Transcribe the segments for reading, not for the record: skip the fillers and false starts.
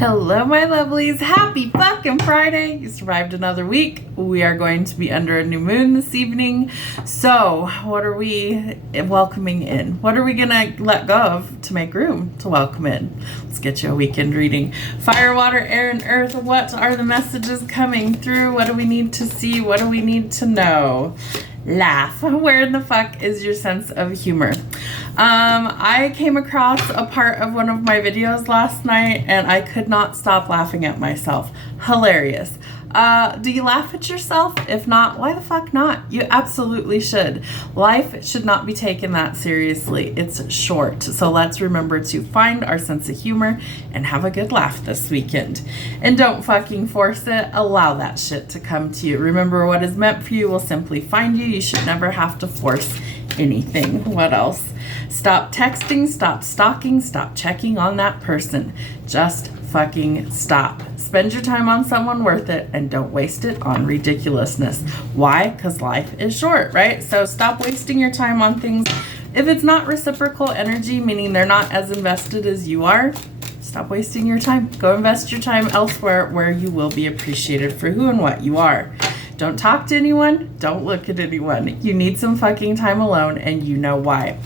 Hello, my lovelies. Happy fucking Friday. You survived another week. We are going to be under a new moon this evening. So what are we welcoming in? What are we going to let go of to make room to welcome in? Let's get you a weekend reading. Fire, water, air, and earth. What are the messages coming through? What do we need to see? What do we need to know? Laugh. Where in the fuck is your sense of humor? I came across a part of one of my videos last night and I could not stop laughing at myself. Hilarious. Do you laugh at yourself? If not, why the fuck not? You absolutely should. Life should not be taken that seriously. It's short. So let's remember to find our sense of humor and have a good laugh this weekend. And don't fucking force it. Allow that shit to come to you. Remember, what is meant for you will simply find you. You should never have to force anything. What else? Stop texting, stop stalking, stop checking on that person. Just fucking stop. Spend your time on someone worth it and don't waste it on ridiculousness. Why? Because life is short, right? So stop wasting your time on things. If it's not reciprocal energy, meaning they're not as invested as you are, stop wasting your time. Go invest your time elsewhere where you will be appreciated for who and what you are. Don't talk to anyone. Don't look at anyone. You need some fucking time alone and you know why.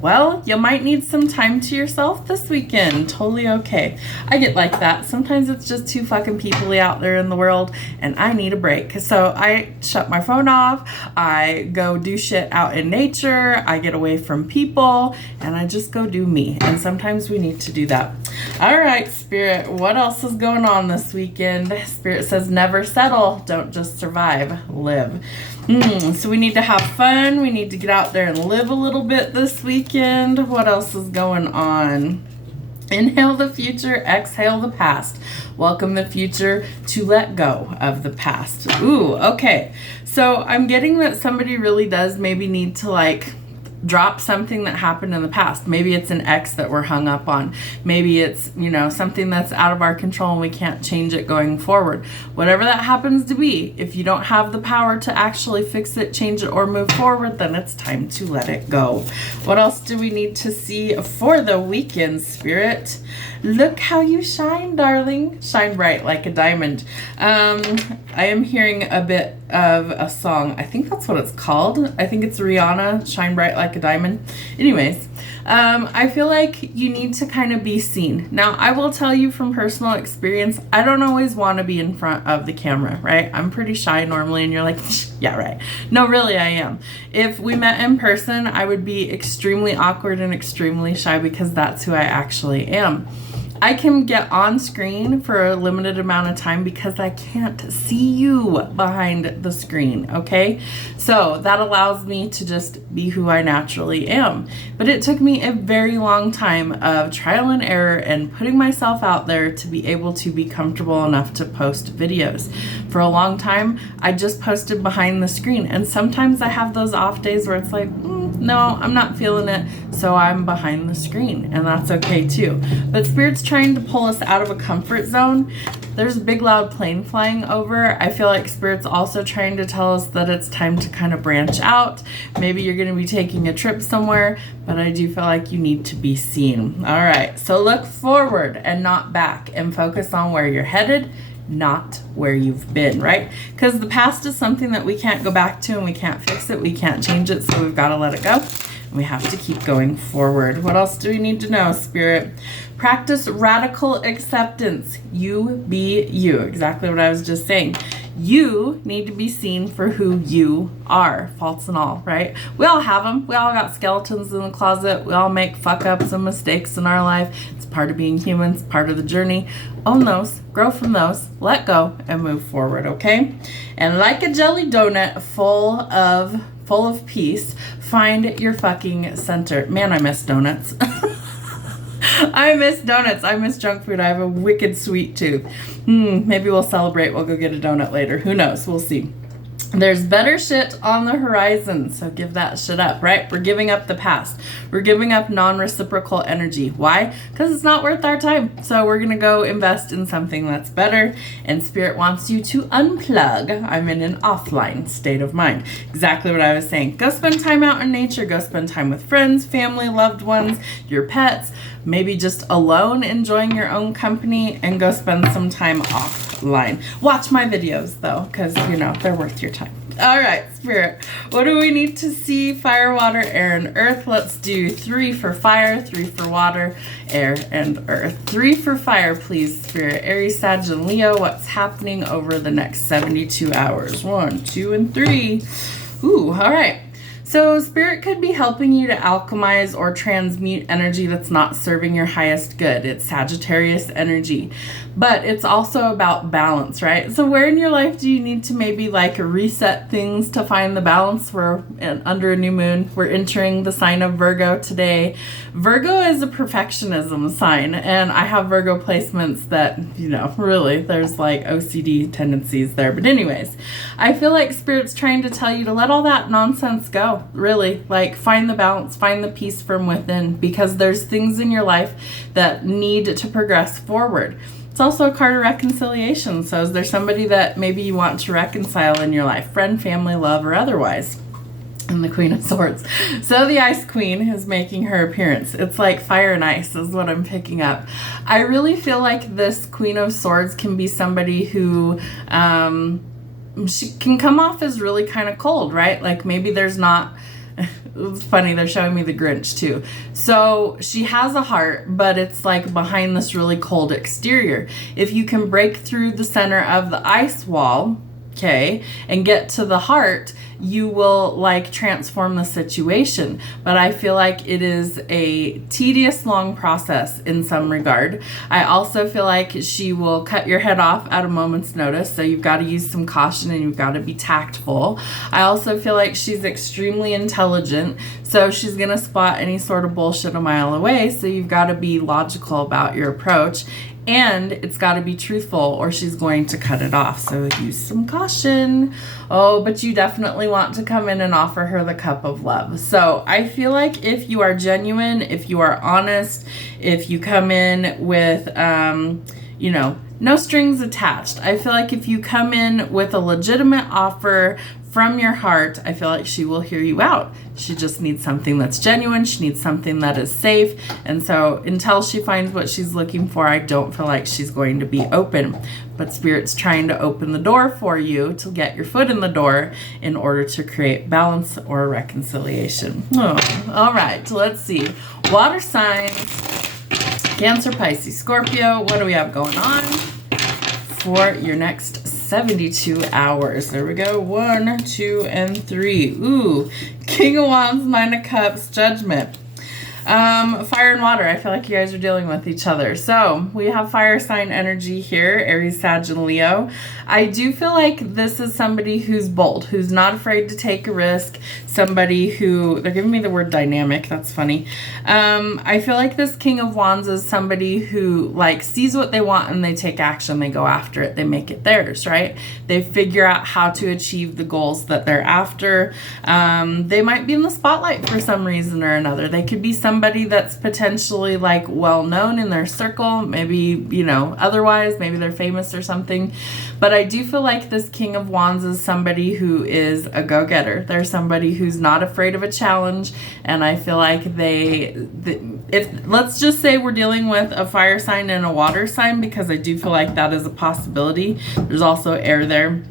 Well, you might need some time to yourself this weekend. Totally okay. I get like that. Sometimes it's just too fucking people-y out there in the world and I need a break. So I shut my phone off. I go do shit out in nature. I get away from people and I just go do me. And sometimes we need to do that. All right, Spirit, what else is going on this weekend? Spirit says never settle. Don't just survive. Live. So we need to have fun. We need to get out there and live a little bit this weekend. What else is going on? Inhale the future, exhale the past. Welcome the future to let go of the past. Ooh, okay. So I'm getting that somebody really does maybe need to drop something that happened in the past. Maybe it's an ex that we're hung up on. Maybe it's, something that's out of our control and we can't change it going forward. Whatever that happens to be, if you don't have the power to actually fix it, change it, or move forward, then it's time to let it go. What else do we need to see for the weekend, Spirit? Look how you shine, darling. Shine bright like a diamond. I am hearing a bit of a song. I think that's what it's called. I think it's Rihanna, Shine Bright Like a Diamond. Anyways, I feel like you need to kind of be seen. Now, I will tell you from personal experience, I don't always want to be in front of the camera, right? I'm pretty shy normally, and you're like, yeah, right. No, really, I am. If we met in person, I would be extremely awkward and extremely shy because that's who I actually am. I can get on screen for a limited amount of time because I can't see you behind the screen, okay? So that allows me to just be who I naturally am. But it took me a very long time of trial and error and putting myself out there to be able to be comfortable enough to post videos. For a long time, I just posted behind the screen. And sometimes I have those off days where it's like, no, I'm not feeling it, so I'm behind the screen, and that's okay too. But Spirit's trying to pull us out of a comfort zone. There's a big loud plane flying over. I feel like Spirit's also trying to tell us that it's time to kind of branch out. Maybe you're going to be taking a trip somewhere, but I do feel like you need to be seen. All right, so look forward and not back and focus on where you're headed, not where you've been, right? Because the past is something that we can't go back to and we can't fix it. We can't change it. So we've got to let it go. And we have to keep going forward. What else do we need to know, Spirit? Practice radical acceptance. You be you. Exactly what I was just saying. You need to be seen for who you are, faults and all, right? We all have them. We all got skeletons in the closet. We all make fuck ups and mistakes in our life. It's part of being human. It's part of the journey. Own those, grow from those, let go, and move forward, okay? And like a jelly donut full of peace, find your fucking center. Man, I miss donuts. I miss donuts. I miss junk food. I have a wicked sweet tooth. Maybe we'll celebrate. We'll go get a donut later. Who knows? We'll see. There's better shit on the horizon, so give that shit up, right? We're giving up the past. We're giving up non-reciprocal energy. Why? Because it's not worth our time. So we're going to go invest in something that's better, and Spirit wants you to unplug. I'm in an offline state of mind. Exactly what I was saying. Go spend time out in nature. Go spend time with friends, family, loved ones, your pets, maybe just alone enjoying your own company, and go spend some time offline. Watch my videos though, because you know they're worth your time. All right, Spirit, what do we need to see? Fire, water, air, and earth. Let's do 3 for fire, 3 for water, air, and earth. 3 for fire, please, Spirit. Aries, Sag, and Leo, what's happening over the next 72 hours? 1, 2, and 3. Ooh, all right. So Spirit could be helping you to alchemize or transmute energy that's not serving your highest good. It's Sagittarius energy, but it's also about balance, right? So where in your life do you need to maybe like reset things to find the balance? We're under a new moon. We're entering the sign of Virgo today. Virgo is a perfectionism sign, and I have Virgo placements that, you know, really there's like OCD tendencies there. But anyways, I feel like Spirit's trying to tell you to let all that nonsense go. Really, like find the balance, find the peace from within, because there's things in your life that need to progress forward. It's also a card of reconciliation. So is there somebody that maybe you want to reconcile in your life? Friend, family, love, or otherwise? And the Queen of Swords. So the Ice Queen is making her appearance. It's like fire and ice is what I'm picking up. I really feel like this Queen of Swords can be somebody who she can come off as really kind of cold, right? Like maybe there's not, it's funny, they're showing me the Grinch too. So she has a heart, but it's like behind this really cold exterior. If you can break through the center of the ice wall, okay, and get to the heart, you will like transform the situation. But I feel like it is a tedious, long process in some regard. I also feel like she will cut your head off at a moment's notice. So you've got to use some caution and you've got to be tactful. I also feel like she's extremely intelligent. So she's going to spot any sort of bullshit a mile away. So you've got to be logical about your approach. And it's got to be truthful or she's going to cut it off. So use some caution. Oh, but you definitely want to come in and offer her the cup of love. So I feel like if you are genuine, if you are honest, if you come in with, you know, no strings attached. I feel like if you come in with a legitimate offer from your heart, I feel like she will hear you out. She just needs something that's genuine. She needs something that is safe. And so until she finds what she's looking for, I don't feel like she's going to be open. But Spirit's trying to open the door for you to get your foot in the door in order to create balance or reconciliation. Oh, all right, let's see. Water signs, Cancer, Pisces, Scorpio. What do we have going on for your next 72 hours? There we go. 1, 2, and 3. Ooh, King of Wands, Nine of Cups, Judgment. Fire and water. I feel like you guys are dealing with each other. So we have fire sign energy here, Aries, Sag, and Leo. I do feel like this is somebody who's bold, who's not afraid to take a risk. Somebody who, they're giving me the word dynamic. That's funny. I feel like this King of Wands is somebody who like sees what they want and they take action. They go after it. They make it theirs, right? They figure out how to achieve the goals that they're after. They might be in the spotlight for some reason or another. They could be somebody that's potentially like well known in their circle, maybe, you know, otherwise, maybe they're famous or something. But I do feel like this King of Wands is somebody who is a go-getter. They're somebody who's not afraid of a challenge, and I feel like if let's just say we're dealing with a fire sign and a water sign, because I do feel like that is a possibility. There's also air there.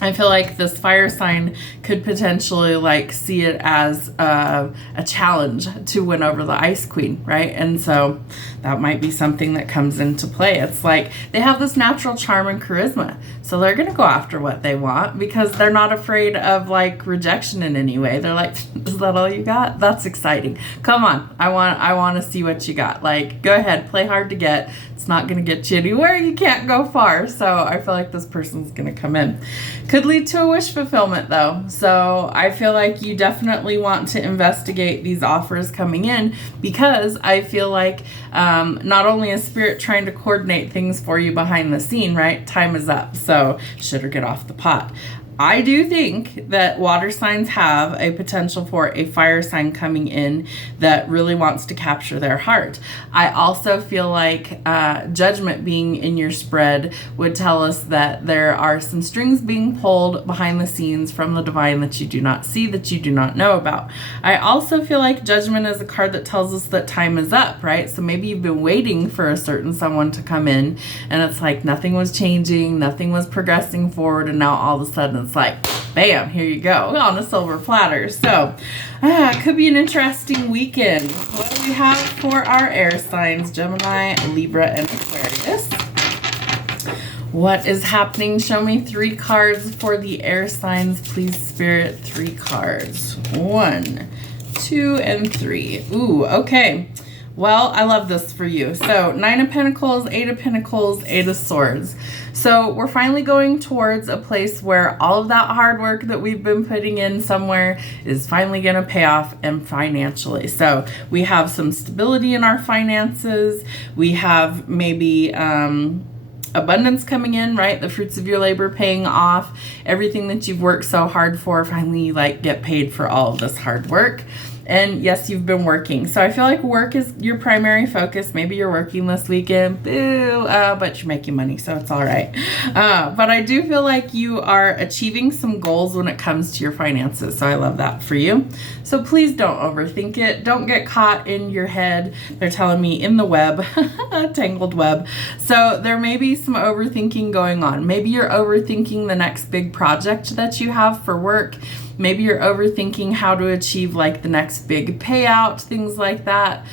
I feel like this fire sign could potentially like see it as a challenge to win over the Ice Queen, right? And so that might be something that comes into play. It's like they have this natural charm and charisma. So they're going to go after what they want because they're not afraid of like rejection in any way. They're like, is that all you got? That's exciting. Come on. I want to see what you got. Like, go ahead, play hard to get. It's not going to get you anywhere. You can't go far. So I feel like this person's going to come in. Could lead to a wish fulfillment though. So I feel like you definitely want to investigate these offers coming in, because I feel like not only is Spirit trying to coordinate things for you behind the scene, right? Time is up. So shit or get off the pot. I do think that water signs have a potential for a fire sign coming in that really wants to capture their heart. I also feel like judgment being in your spread would tell us that there are some strings being pulled behind the scenes from the divine that you do not see, that you do not know about. I also feel like judgment is a card that tells us that time is up, right? So maybe you've been waiting for a certain someone to come in, and it's like nothing was changing, nothing was progressing forward, and now all of a sudden it's like, bam, here you go, on a silver platter. So it could be an interesting weekend. What do we have for our air signs? Gemini, Libra, and Aquarius. What is happening? Show me 3 cards for the air signs, please, Spirit. 3 cards. 1, 2, and 3. Ooh, okay. Well, I love this for you. So 9 of Pentacles, 8 of Pentacles, 8 of Swords. So we're finally going towards a place where all of that hard work that we've been putting in somewhere is finally going to pay off, and financially. So we have some stability in our finances. We have maybe abundance coming in, right? The fruits of your labor paying off. Everything that you've worked so hard for, finally like get paid for all of this hard work. And yes, you've been working. So I feel like work is your primary focus. Maybe you're working this weekend, boo, but you're making money, so it's all right. But I do feel like you are achieving some goals when it comes to your finances. So I love that for you. So please don't overthink it. Don't get caught in your head. They're telling me in the web, tangled web. So there may be some overthinking going on. Maybe you're overthinking the next big project that you have for work. Maybe you're overthinking how to achieve like the next big payout, things like that.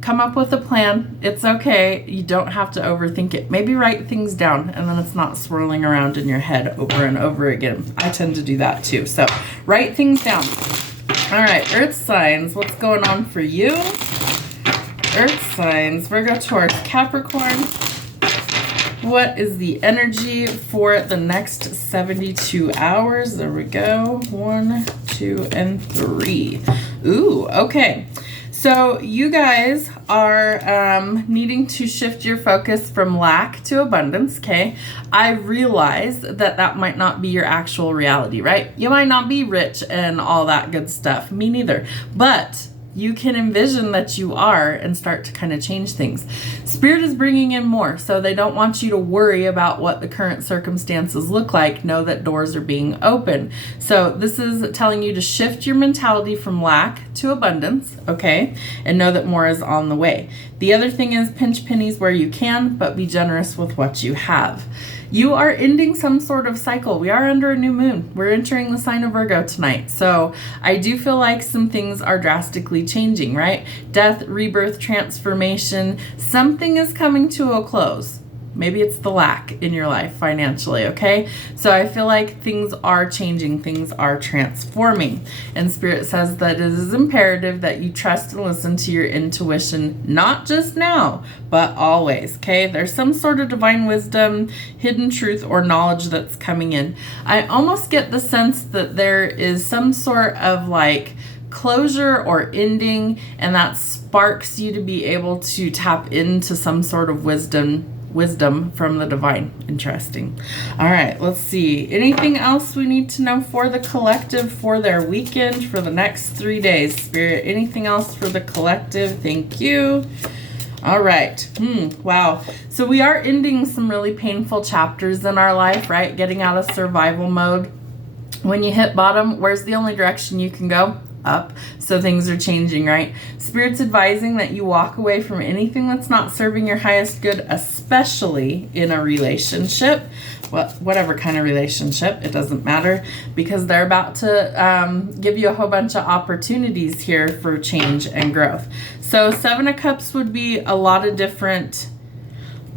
Come up with a plan. It's okay. You don't have to overthink it. Maybe write things down, and then it's not swirling around in your head over and over again. I tend to do that too. So write things down. All right, Earth signs. What's going on for you? Earth signs, Virgo, Taurus, Capricorn. What is the energy for the next 72 hours? There we go. 1, 2, and 3. Ooh, okay. So you guys are needing to shift your focus from lack to abundance, okay? I realize that that might not be your actual reality, right? You might not be rich and all that good stuff. Me neither. But you can envision that you are and start to kind of change things. Spirit is bringing in more, so they don't want you to worry about what the current circumstances look like. Know that doors are being open. So this is telling you to shift your mentality from lack to abundance, okay? And know that more is on the way. The other thing is pinch pennies where you can, but be generous with what you have. You are ending some sort of cycle. We are under a new moon. We're entering the sign of Virgo tonight. So I do feel like some things are drastically changing, right? Death, rebirth, transformation. Something is coming to a close. Maybe it's the lack in your life financially, okay? So I feel like things are changing, things are transforming. And Spirit says that it is imperative that you trust and listen to your intuition, not just now, but always, okay? There's some sort of divine wisdom, hidden truth, or knowledge that's coming in. I almost get the sense that there is some sort of like closure or ending, and that sparks you to be able to tap into some sort of wisdom from the divine. Interesting. All right, let's see. Anything else we need to know for the collective for their weekend for the next 3 days? Spirit, anything else for the collective? Thank you. All right. Wow. So we are ending some really painful chapters in our life, right? Getting out of survival mode. When you hit bottom, where's the only direction you can go? Up. So things are changing, right? Spirit's advising that you walk away from anything that's not serving your highest good, especially in a relationship. Whatever kind of relationship, it doesn't matter, because they're about to give you a whole bunch of opportunities here for change and growth. So 7 of Cups would be a lot of different,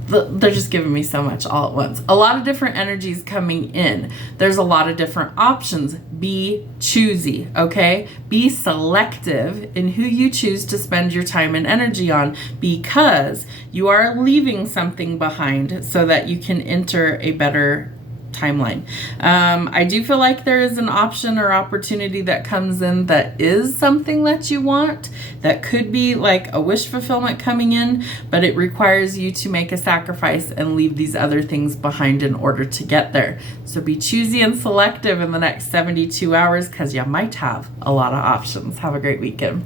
they're just giving me so much all at once. A lot of different energies coming in. There's a lot of different options. Be choosy, okay? Be selective in who you choose to spend your time and energy on, because you are leaving something behind so that you can enter a better timeline. I do feel like there is an option or opportunity that comes in that is something that you want, that could be like a wish fulfillment coming in, but it requires you to make a sacrifice and leave these other things behind in order to get there. So be choosy and selective in the next 72 hours because you might have a lot of options. Have a great weekend.